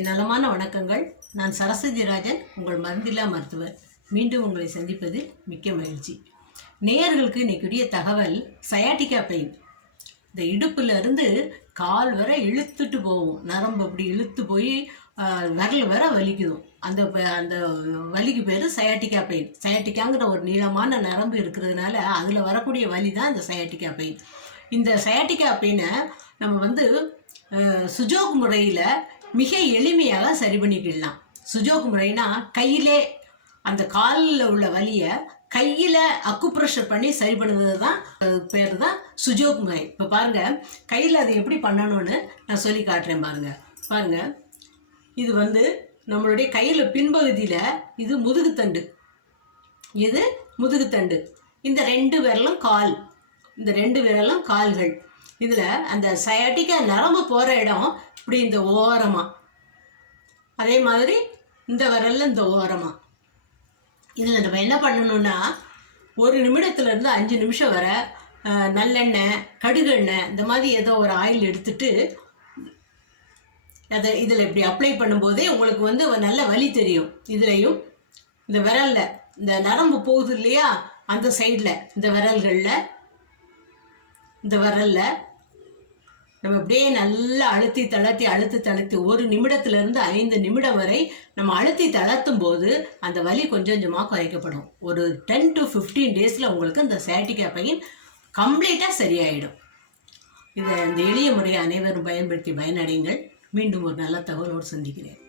என் நலமான வணக்கங்கள். நான் சரஸ்வதி ராஜன், உங்கள் மருந்தில்லா மருத்துவர். மீண்டும் உங்களை சந்திப்பது மிக்க மகிழ்ச்சி. நேயர்களுக்கு இன்னைக்குரிய தகவல் சயாட்டிக்கா பெயின். இந்த இடுப்புல இருந்து கால் வரை இழுத்துட்டு போகும், நரம்பு அப்படி இழுத்து போய் விரல் வர வலிக்குதும். அந்த அந்த வலிக்கு பேர் சயாட்டிக்கா பெயின். சயாட்டிக்காங்கிற ஒரு நீளமான நரம்பு இருக்கிறதுனால அதில் வரக்கூடிய வலி தான் இந்த சயாட்டிக்கா பெயின். இந்த சயாட்டிக்கா பெயினை நம்ம சுஜோக் முறையில் மிக எளிமையாக சரி பண்ணிக்கிடலாம். சுஜோக் முறைனா கையிலே அந்த காலில் உள்ள வலியை கையில் அக்குப்ரெஷர் பண்ணி சரி பண்ணுறது தான் பேர் தான் சுஜோக் முறை. இப்போ பாருங்கள், கையில் அது எப்படி பண்ணணும்னு நான் சொல்லி காட்டுறேன். பாருங்கள், இது நம்மளுடைய கையில் பின்பகுதியில் இது முதுகுத்தண்டு, இது முதுகுத்தண்டு. இந்த ரெண்டு விரலும் கால், இந்த ரெண்டு விரலும் கால்கள். இதில் அந்த சயாட்டிக்கா நரம்பு போகிற இடம் இப்படி இந்த ஓரமாக, அதே மாதிரி இந்த விரலில் இந்த ஓரமாக. இதில் நம்ம என்ன பண்ணணும்னா, 1 நிமிடத்துலேருந்து 5 நிமிஷம் வரை நல்லெண்ணெய், கடுகெண்ணெய், இந்த மாதிரி ஏதோ ஒரு ஆயில் எடுத்துட்டு அதை இதில் இப்படி அப்ளை பண்ணும்போதே உங்களுக்கு நல்ல வலி தெரியும். இதுலேயும் இந்த விரலில் இந்த நரம்பு போகுது இல்லையா, அந்த சைடில் இந்த விரல்களில், இந்த விரலில் நம்ம அப்படியே நல்லா அழுத்தி தளர்த்தி 1 நிமிடத்துலேருந்து 5 நிமிடம் வரை நம்ம அழுத்தி தளர்த்தும் போது அந்த வலி கொஞ்சம் கொஞ்சமாக குறைக்கப்படும். ஒரு 10 to 15 டேஸில் உங்களுக்கு இந்த சயாட்டிக்கா பெயின் கம்ப்ளீட்டாக சரியாயிடும். இந்த எளிய முறையை அனைவரும் பயன்படுத்தி பயனடைங்கள். மீண்டும் ஒரு நல்ல தகவலோடு சந்திக்கிறேன்.